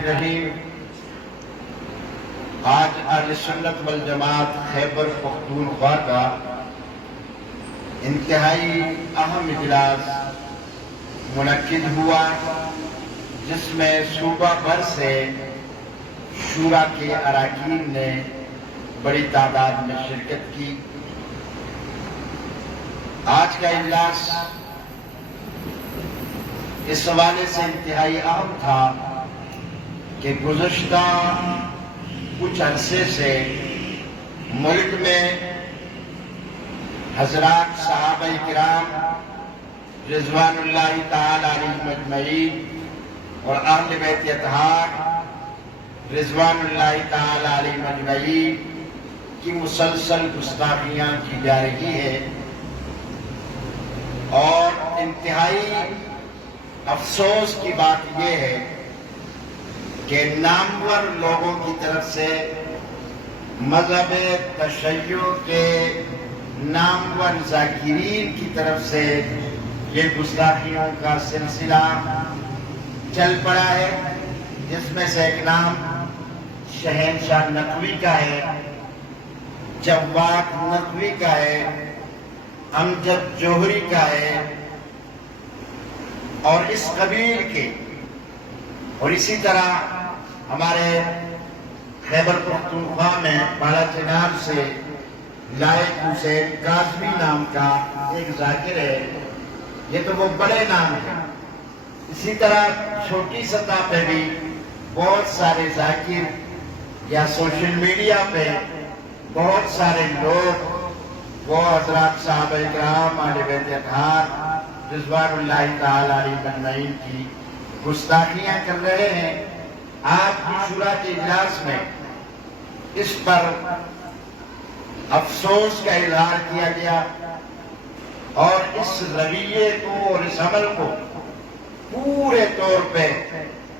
الرحیم۔ آج اہل سنت والجماعت خیبر پختونخوا کا انتہائی اہم اجلاس منعقد ہوا، جس میں صوبہ بھر سے شورا کے اراکین نے بڑی تعداد میں شرکت کی۔ آج کا اجلاس اس حوالے سے انتہائی اہم تھا کہ گزشتہ کچھ عرصے سے ملک میں حضرات صحابہ کرام رضوان اللہ تعالی علیہم اجمعین اور اہل بیت اطہار رضوان اللہ تعالی علیہم اجمعین کی مسلسل گستاخیاں کی جا رہی ہے، اور انتہائی افسوس کی بات یہ ہے کہ نامور لوگوں کی طرف سے مذہب تشیع کے نامور ذاکرین کی طرف سے یہ گستاخیوں کا سلسلہ چل پڑا ہے، جس میں سے ایک نام شہنشاہ نقوی کا ہے، جواد نقوی کا ہے، امجد جوہری کا ہے، اور اس قبیل کے، اور اسی طرح ہمارے خیبر پختونخوا میں بالا چنار سے لائق حسین کاظمی نام کا ایک ذاکر ہے۔ یہ تو وہ بڑے نام ہیں۔ اسی طرح چھوٹی سطح پہ بھی بہت سارے ذاکر یا سوشل میڈیا پہ بہت سارے لوگ وہ حضرات صحابہ کرام اہل بیت اطہار رضوان اللہ تعالی علیہم اجمعین کی گستاخیاں کر رہے ہیں۔ آج کی شورا کے اجلاس میں اس پر افسوس کا اظہار کیا گیا، اور اس رویے کو اور اس عمل کو پورے طور پہ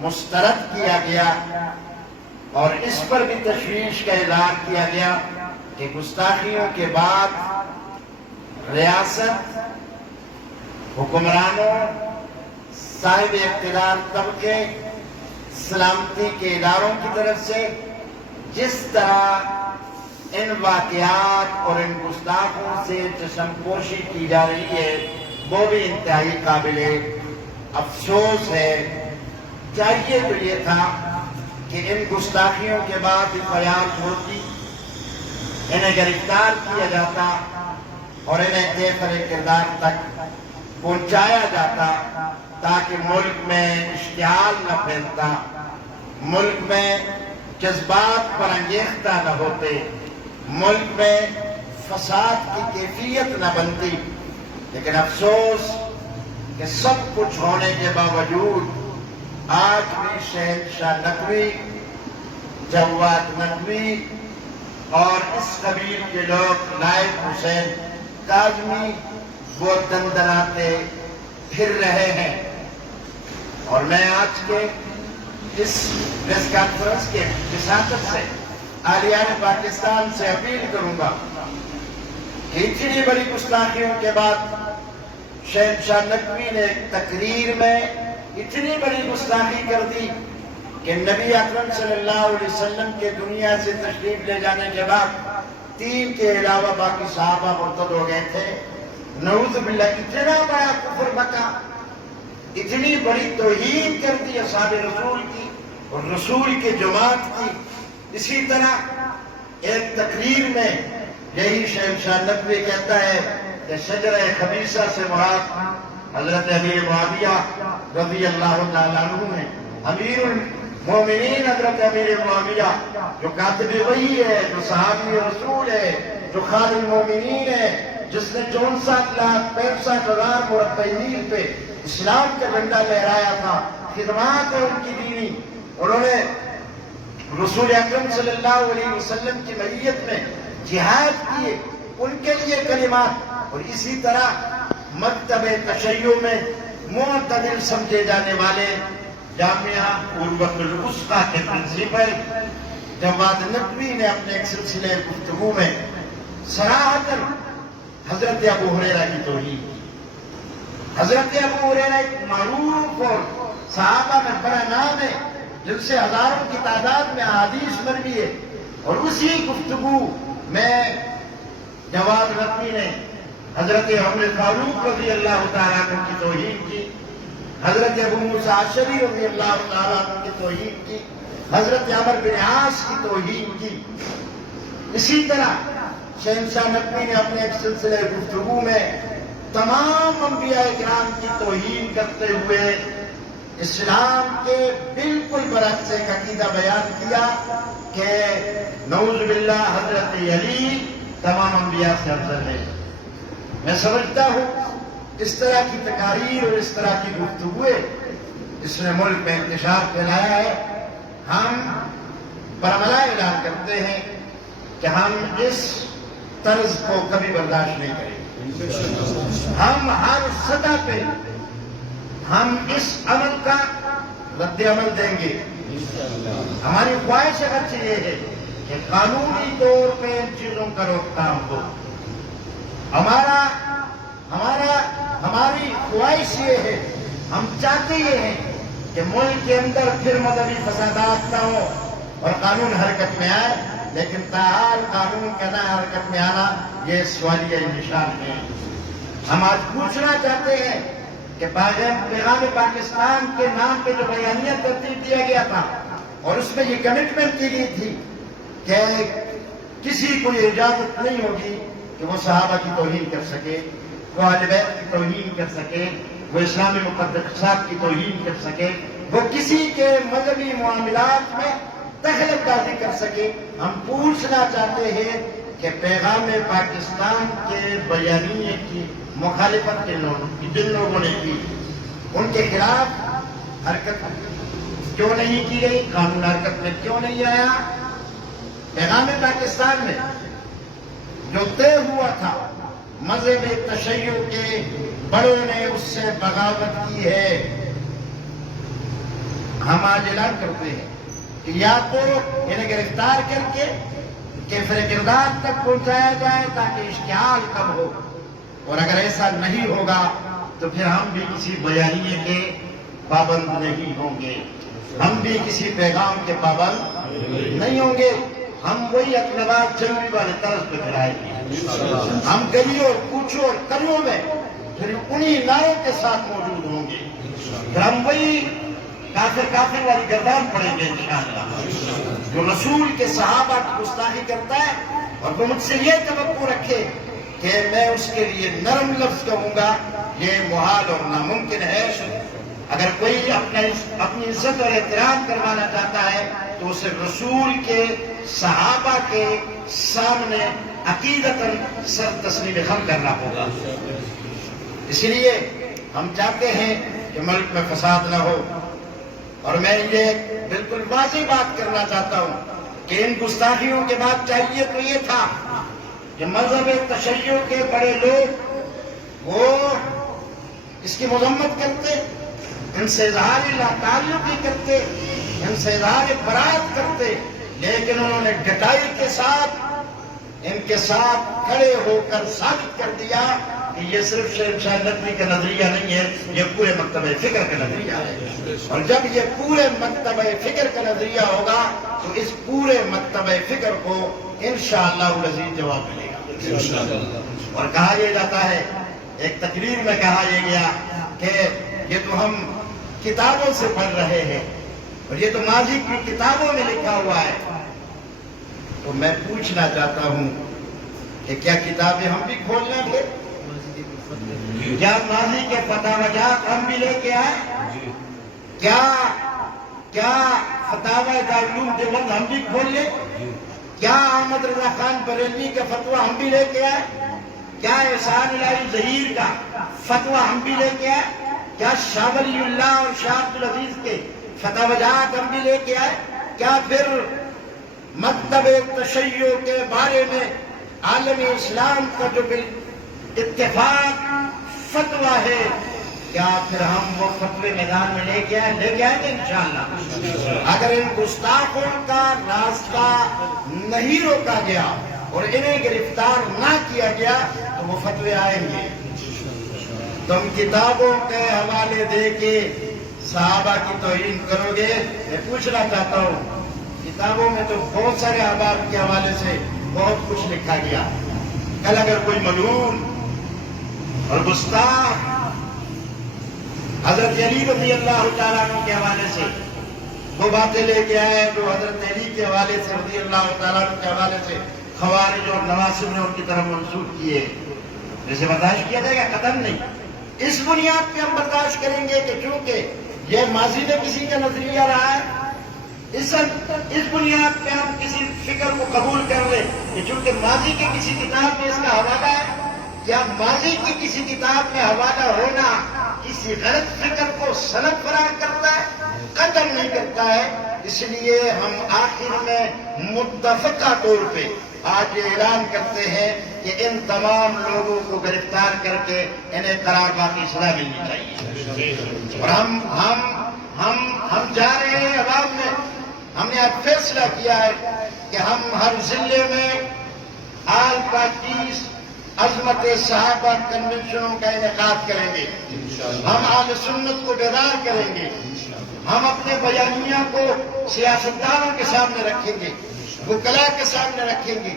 مسترد کیا گیا، اور اس پر بھی تشویش کا اظہار کیا گیا کہ گستاخیوں کے بعد ریاست، حکمرانوں، صاحب اقتدار طبقے، سلامتی کے اداروں کی طرف سے جس طرح ان واقعات اور ان گستاخوں سے چشم پوشی کی جا رہی ہے، وہ بھی انتہائی قابل افسوس ہے۔ چاہیے تو یہ تھا کہ ان گستاخیوں کے بعد FIR ہوتی، انہیں گرفتار کیا جاتا اور انہیں کیفر کردار تک پہنچایا جاتا، تاکہ ملک میں اشتعال نہ پھیلتا، ملک میں جذبات پر انگیختہ نہ ہوتے، ملک میں فساد کی کیفیت نہ بنتی۔ لیکن افسوس کہ سب کچھ ہونے کے باوجود آج بھی شہنشاہ نقوی، جواد نقوی اور اس قبیل کے لوگ لائق حسین کاظمی وہ دندناتے پھر رہے ہیں۔ اور میں آج کے اس پریس کانفرنس کے وساطت سے اہلیان پاکستان سے اپیل کروں گا کہ اتنی بڑی گستاخیوں کے بعد شہنشاہ نقوی نے ایک تقریر میں اتنی بڑی گستاخی کر دی کہ نبی اکرم صلی اللہ علیہ وسلم کے دنیا سے تشریف لے جانے کے بعد 3 کے علاوہ باقی صحابہ مرتد ہو گئے تھے۔ نعوذ باللہ، اتنا بڑا کفر بکا، اتنی بڑی توہین کر دی اصحاب رسول کی اور رسول کے جماعت کی۔ اسی طرح ایک تقریر میں یہی شہنشاہ نقوی کہتا ہے کہ شجرہ خبیثہ سے مراد حضرت امیر معاویہ رضی اللہ تعالیٰ عنہ ہیں۔ امیر المومنین حضرت امیر معاویہ جو کاتب وحی ہے، جو صحابی رسول ہے، جو خال المومنین ہے، جس نے 64,65,000 مربع میل پہ اسلام کا جھنڈا لہرایا تھا، خدمات ہے ان کی دینی، انہوں نے رسول اکرم صلی اللہ علیہ وسلم کی معیت میں جہاد کیے، ان کے لیے کلمات۔ اور اسی طرح مکتب تشیع میں معتدل سمجھے جانے والے جامعہ اروۃ الوسطیٰ کے پرنسپل جواد نقوی نے اپنے ایک سلسلے گفتگو میں صراحتاً حضرت ابو ہریرہ کی توہین کی۔ حضرت ابو ہریرہ ایک معروف اور صحابہ میں بڑا نام ہے، جن سے ہزاروں کی تعداد میں احادیث مروی ہے، اور اسی گفتگو میں جواد نقوی نے حضرت عمر فاروق رضی اللہ تعالیٰ عنہ کی توہین کی، حضرت ابو موسیٰ اشعری رضی اللہ تعالیٰ عنہ کی توہین کی، حضرت عمر بن عاص کی توہین کی۔ اسی طرح شہنشاہ نقوی نے اپنے ایک سلسلہ گفتگو میں تمام انبیاء کرام کی توہین کرتے ہوئے اسلام کے بالکل برعکس ایک عقیدہ بیان کیا کہ نعوذ باللہ حضرت علی تمام انبیاء سے افضل ہے۔ میں سمجھتا ہوں اس طرح کی تقاریر اور اس طرح کی گفتگویں اس نے ملک میں انتشار پھیلایا ہے۔ ہم برملا اعلان کرتے ہیں کہ ہم اس طرز کو کبھی برداشت نہیں کریں گے۔ ہم ہر سطح پہ ہم اس عمل کا رد عمل دیں گے۔ ہماری خواہش اگرچہ یہ ہے کہ قانونی طور پہ ان چیزوں کا روک تھام ہو، ہماری خواہش یہ ہے، ہم چاہتے یہ ہیں کہ ملک کے اندر پھر مذہبی فسادات نہ ہو اور قانون حرکت میں آئے، لیکن تاحال قانون کا نہ حرکت میں آنا یہ سوالیہ نشان ہے۔ ہم آج پوچھنا چاہتے ہیں کہ پیغام پاکستان کے نام پہ جو بیانیہ ترتیب دیا گیا تھا اور اس میں یہ کمٹمنٹ کی گئی تھی کہ کسی کو یہ اجازت نہیں ہوگی کہ وہ صحابہ کی توہین کر سکے، وہ اہل بیت کی توہین کر سکے، وہ اسلامی مقدسات کی توہین کر سکے، وہ کسی کے مذہبی معاملات میں دخل اندازی کر سکے۔ ہم پوچھنا چاہتے ہیں کہ پیغام پاکستان کے بیانیے کی مخالفت جن لوگوں نے کی، ان کے خلاف حرکت کیوں نہیں کی گئی، قانون حرکت میں کیوں نہیں آیا؟ پیغام پاکستان میں جو طے ہوا تھا مذہب تشیع کے بڑوں نے اس سے بغاوت کی ہے۔ ہم آج اعلان کرتے ہیں کہ یا تو انہیں گرفتار کر کے کیفر کردار تک پہنچایا جائے تاکہ اشتعال کم ہو، اور اگر ایسا نہیں ہوگا تو پھر ہم بھی کسی بیانیے کے پابند نہیں ہوں گے، ہم بھی کسی پیغام کے پابند نہیں ہوں گے۔ ہم وہی اقلبات جنگی والے طرز پہ پھیلائیں گے، ہم گلیوں اور کوچوں اور قریوں میں پھر انہی نعروں کے ساتھ موجود ہوں گے، پھر ہم وہی کافر والی گردان پڑیں گے انشاءاللہ۔ جو رسول کے صحابہ کی گستاخی کرتا ہے اور وہ مجھ سے یہ توقع رکھے کہ میں اس کے لیے نرم لفظ کہوں گا، یہ محال اور ناممکن ہے۔ اگر کوئی اپنی عزت اور احترام کروانا چاہتا ہے تو اسے رسول کے صحابہ کے سامنے عقیدتاً سر تسلیم خم کرنا ہوگا۔ اس لیے ہم چاہتے ہیں کہ ملک میں فساد نہ ہو، اور میں یہ بالکل واضح بات کرنا چاہتا ہوں کہ ان گستاخیوں کے بعد چاہیے تو یہ تھا کہ مذہب تشیع کے بڑے لوگ وہ اس کی مذمت کرتے، ان سے اظہار لا تعلقی کرتے، ان سے اظہار برات کرتے، لیکن انہوں نے ڈٹائی کے ساتھ ان کے ساتھ کھڑے ہو کر ثابت کر دیا کہ یہ صرف شہنشاہ نقوی کا نظریہ نہیں ہے، یہ پورے مکتبہ فکر کا نظریہ ہے، اور جب یہ پورے مکتبہ فکر کا نظریہ ہوگا تو اس پورے مکتبہ فکر کو انشاءاللہ العزیز جواب ملے گا۔ اور کہا یہ جاتا ہے، ایک تقریر میں کہا یہ گیا کہ یہ تو ہم کتابوں سے پڑھ رہے ہیں اور یہ تو ماضی کی کتابوں میں لکھا ہوا ہے، تو میں پوچھنا چاہتا ہوں کہ کیا کتابیں ہم بھی کھول لیں گے؟ کیا ماضی کے فتاوی جات ہم بھی لے کے آئے؟ کیا فتاوی دارالعلوم دیوبند ہم بھی کھول لیں؟ کیا احمد رضا خان بریلوی کا فتویٰ ہم بھی لے کے آئے؟ کیا احسان الہی ظہیر کا فتویٰ ہم بھی لے کے آئے؟ کیا شاہ ولی اللہ اور شاہ عبدالعزیز کے فتاوی جات ہم بھی لے کے آئے؟ کیا پھر مکتب تشیع کے بارے میں عالم اسلام کا جو اتفاق فتویٰ ہے، کیا پھر ہم وہ فتوے میدان میں لے کے آئیں گے انشاءاللہ؟ اگر ان گستاخوں کا راستہ نہیں روکا گیا اور انہیں گرفتار نہ کیا گیا تو وہ فتوے آئیں گے۔ تم کتابوں کے حوالے دے کے صحابہ کی توہین کرو گے؟ میں پوچھنا چاہتا ہوں، کتابوں میں تو بہت سارے احباب کے حوالے سے بہت کچھ لکھا گیا، کل اگر کوئی ملعون اور گستاخ حضرت علی رضی اللہ تعالیٰ عنہ کے حوالے سے وہ باتیں لے کے آئے جو حضرت علی کے حوالے سے رضی اللہ تعالیٰ عنہ کے حوالے سے خوارج اور نواصب نے ان کی طرف منسوخ کیے، جیسے برداشت کیا جائے گا؟ قدم نہیں۔ اس بنیاد پہ ہم برداشت کریں گے کہ چونکہ یہ ماضی میں کسی کا نظریہ رہا ہے، اس بنیاد پہ ہم کسی فکر کو قبول کر لیں کہ چونکہ ماضی کی کسی کتاب میں اس کا حوالہ ہے، یا ماضی کی کسی کتاب میں حوالہ ہونا کسی غلط فکر کو سند فراہم کرتا ہے؟ قدر نہیں کرتا ہے۔ اس لیے ہم آخر میں متفقہ طور پہ آج یہ اعلان کرتے ہیں کہ ان تمام لوگوں کو گرفتار کر کے انہیں قرار باقی سزا ملنی چاہیے۔ اور ہم جا رہے ہیں عوام میں، ہم نے آج فیصلہ کیا ہے کہ ہم ہر ضلع میں آل پارٹیز عظمت صحابہ کنونشنوں کا انعقاد کریں گے، ہم اہل سنت کو بیدار کریں گے، ہم اپنے بیانیہ کو سیاستدانوں کے سامنے رکھیں گے، وکلاء کے سامنے رکھیں گے،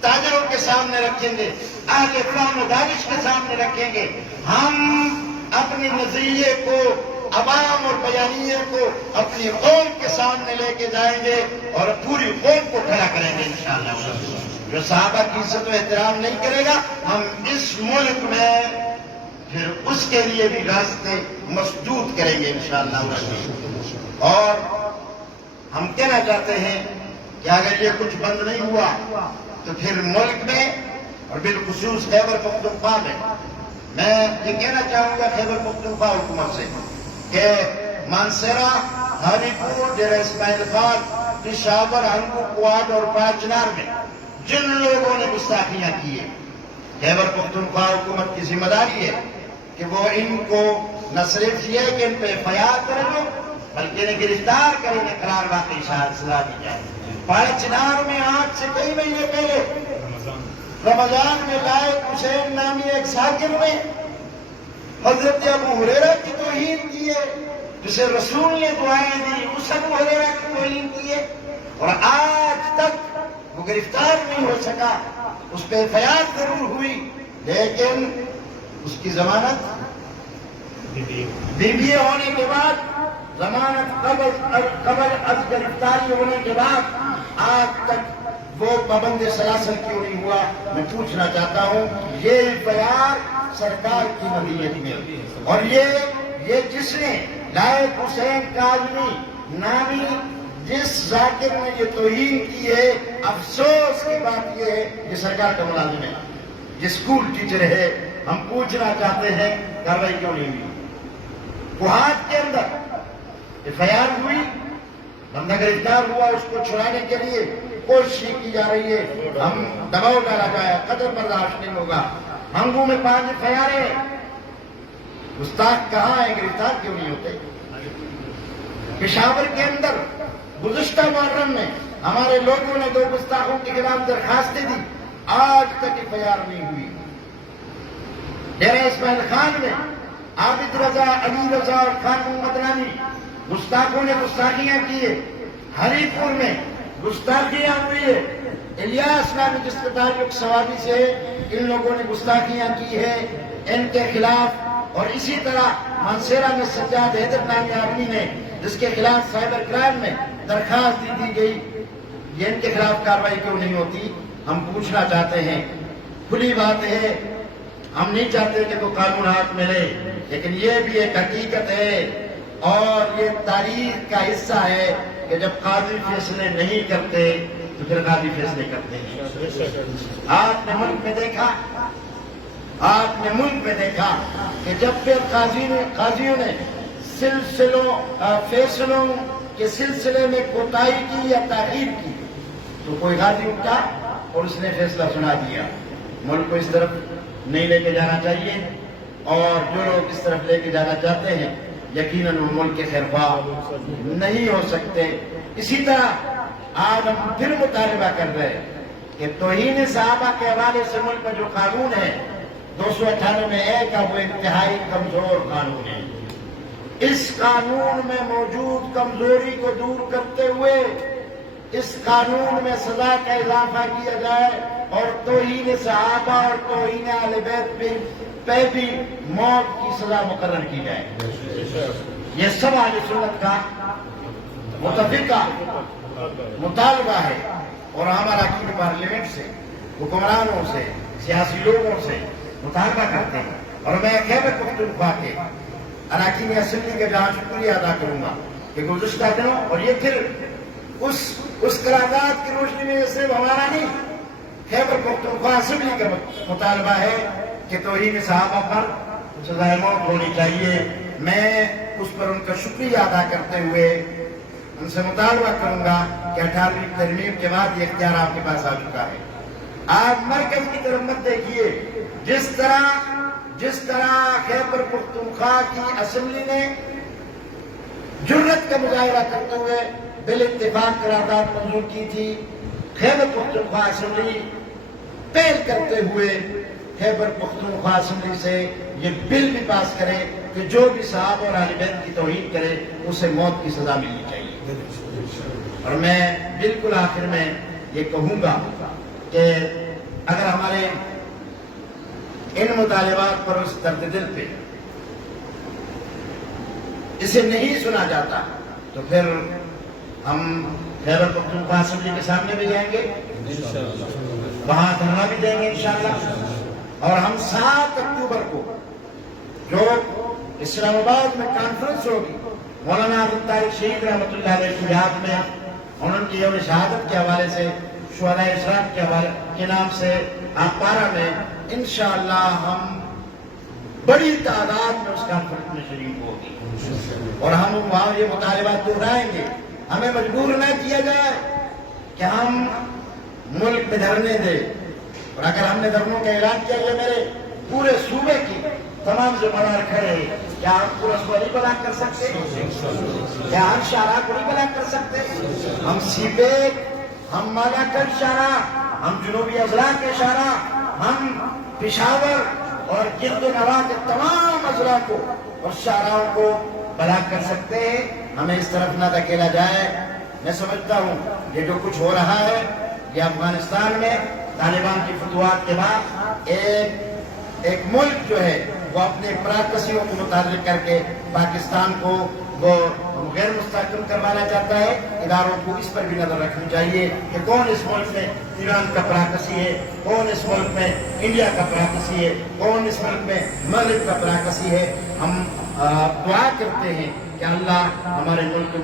تاجروں کے سامنے رکھیں گے، اہل فہم و دانش کے سامنے رکھیں گے۔ ہم اپنے نظریے کو، عوام اور بیانیے کو اپنی قوم کے سامنے لے کے جائیں گے اور پوری قوم کو کھڑا کریں گے انشاءاللہ۔ جو صحابہ کی عزت و احترام نہیں کرے گا، ہم اس ملک میں پھر اس کے لیے بھی راستے مسدود کریں گے انشاءاللہ۔ اور ہم کہنا چاہتے ہیں کہ اگر یہ کچھ بند نہیں ہوا تو پھر ملک میں اور بالخصوص خیبر پختونخوا میں، میں یہ کہنا چاہوں گا خیبر پختونخوا حکومت سے کہ مانسیرا، ہری پور، ڈیرہ اسماعیل خان، پشاور، ہنگو، کواد اور پاچنار میں جن لوگوں نے گستاخیاں کی ہیں، خیبر پختونخوا حکومت کی ذمہ داری ہے کہ وہ ان کو نہ صرف یہ کہ ان پہ FIR کریں گے بلکہ انہیں گرفتار کریں، انہیں قرار واقعی سزا دی جائے۔ پاچنار میں آج سے کئی مہینے پہلے رمضان میں لائق حسین نامی ایک ساکر نے حضرت ابو ہریرہ کی توہین کی ہے، جسے رسول نے دعائیں دی، اس ابو ہریرہ کی توہین کی ہے، اور آج تک وہ گرفتار نہیں ہو سکا۔ اس پہ FIR ضرور ہوئی لیکن اس کی ضمانت BBA ہونے کے بعد، ضمانت قبل از گرفتاری ہونے کے بعد آج تک وہ پابند سلاسل کیوں نہیں ہوا؟ میں پوچھنا چاہتا ہوں، یہ FIR سرکار کی مدیت میں، اور یہ جس نے لائق حسین کاظمی نامی جس ذاکر نے یہ توہین کی ہے، افسوس کی بات یہ ہے کہ سرکار کا ملازم ہے، یہ اسکول ٹیچر ہے۔ ہم پوچھنا چاہتے ہیں کارروائی کیوں نہیں ہوئی؟ کوہات کے اندر FIR ہوئی، بندہ گرفتار ہوا، اس کو چھڑانے کے لیے کوشش کی جا رہی ہے، ہم دباؤ ڈالا جائے، قدر برداشت نہیں ہوگا۔ ہنگو میں 5 FIR ہے، گستاخ کہاں ہے؟ گرفتار کیوں نہیں ہوتے؟ پشاور کے اندر گزشتہ محرم میں ہمارے لوگوں نے 2 گستاخوں کے خلاف درخواستیں دی، آج تک FIR نہیں ہوئی۔ ڈیرہ اسماعیل خان میں عابد رضا، علی رضا اور خان محمد رانی گستاخوں نے گستاخیاں کی ہے۔ ہری پور میں گستاخیاں ہوئی ہے، الیاس نامی جس کا تعلق سوابی سے ہے، ان لوگوں نے گستاخیاں کی ہے ان کے خلاف۔ اور اسی طرح مانسیرا میں سجاد حیدر نامی آدمی نے جس کے خلاف سائبر کرائم میں درخواست دی گئی، یہ ان کے خلاف کارروائی کیوں نہیں ہوتی؟ ہم پوچھنا چاہتے ہیں۔ کھلی بات ہے، ہم نہیں چاہتے کہ کوئی قانون ہاتھ میں لے، لیکن یہ بھی ایک حقیقت ہے اور یہ تاریخ کا حصہ ہے کہ جب قاضی فیصلے نہیں کرتے تو پھر قاضی فیصلے کرتے ہیں۔ آپ نے ملک میں دیکھا کہ جب پھر قاضیوں نے فیصلوں کے سلسلے میں کوتاہی کی یا تاخیر کی تو کوئی قاضی اٹھا اور اس نے فیصلہ سنا دیا۔ ملک کو اس طرف نہیں لے کے جانا چاہیے، اور جو لوگ اس طرف لے کے جانا چاہتے ہیں یقیناً وہ ملک کے خیرخواہ نہیں ہو سکتے۔ اسی طرح آج ہم پھر مطالبہ کر رہے ہیں کہ توہین صحابہ کے حوالے سے ملک میں جو قانون ہے 298 کا وہ انتہائی کمزور قانون ہے۔ اس قانون میں موجود کمزوری کو دور کرتے ہوئے اس قانون میں سزا کا اضافہ کیا جائے اور توہین صحابہ اور توہین اہل بیت پہ بھی موت کی سزا مقرر کی جائے۔ یہ سب اہل سنت کا متفقہ مطالبہ ہے اور ہم اراکین پارلیمنٹ سے، حکمرانوں سے، سیاسی لوگوں سے مطالبہ کرتے ہیں، اور میں خیبر پختونخوا کے اراکین اسمبلی کا جہاں شکریہ ادا کروں گا کہ گزشتہ دنوں، اور یہ پھر اس قرارداد کی روشنی میں یہ صرف ہمارا نہیں، خیبر پختونخوا اسمبلی کا مطالبہ ہے کہ توہین صحابہ پر سزائے موت ہونی چاہیے۔ میں اس پر ان کا شکریہ ادا کرتے ہوئے ان سے مطالبہ کروں گا کہ 18ویں ترمیم کے بعد یہ اختیار آپ کے پاس آ چکا ہے۔ آپ مرکز کی طرف مت دیکھیے، جس طرح خیبر پختونخوا کی اسمبلی نے جرت کا مظاہرہ کرتے ہوئے بل اتفاق قرارداد منظور کی تھی، خیبر پختونخوا اسمبلی پہل کرتے ہوئے خیبر پختونخوا اسمبلی سے یہ بل بھی پاس کرے کہ جو بھی صحابہ اور اہل بیت کی توہین کرے اسے موت کی سزا ملنی چاہیے۔ اور میں بالکل آخر میں یہ کہوں گا کہ اگر ہمارے ان مطالبات پر اس درد دل پہ اسے نہیں سنا جاتا تو پھر ہم خیبر پختونخوا اسمبلی کے سامنے بھی جائیں گے، وہاں دھرنا بھی دیں گے انشاءاللہ، اور ہم 7 اکتوبر کو جو اسلام آباد میں کانفرنس ہوگی مولانا عبد الطارق شہید رحمۃ اللہ علیہ کی یاد میں اور ان کی یوم شہادت کے حوالے سے شہدائے اسلام کے نام سے آپارا میں انشاءاللہ ہم بڑی تعداد میں اس کانفرنس میں شریک ہوگی، اور ہم وہاں یہ مطالبات دہرائیں گے۔ ہمیں مجبور نہ کیا جائے کہ ہم ملک میں دھرنے دیں، اور اگر ہم نے دھرنوں کا اعلان کیا یہ میرے پورے صوبے کی تمام ذمہ دار کھڑے ہیں، کیا ہم پورا صوبہ نہیں بلاک کر سکتے؟ کیا ہم شاہراہ کو نہیں بلاک کر سکتے؟ ہم سیپیک، ہم مالاکل شاہراہ، ہم جنوبی اضلاع کے شاہراہ، ہم پشاور اور گرد و نواح کے تمام اضلاع کو اور شاہراہوں کو بلاک کر سکتے ہیں۔ ہمیں اس طرف نہ دھکیلا جائے۔ میں سمجھتا ہوں یہ جو کچھ ہو رہا ہے یہ افغانستان میں طالبان کی فتوحات کے بعد ایک ملک جو ہے وہ اپنے پراکسیوں کو متعلق کر کے پاکستان کو وہ غیر مستحکم کروانا چاہتا ہے۔ اداروں کو اس پر بھی نظر رکھنی چاہیے کہ کون اس ملک میں ایران کا پراکسی ہے، کون اس ملک میں انڈیا کا پراکسی ہے، کون اس ملک میں مغرب کا پراکسی ہے۔ ہم دعا کرتے ہیں کہ اللہ ہمارے ملک کو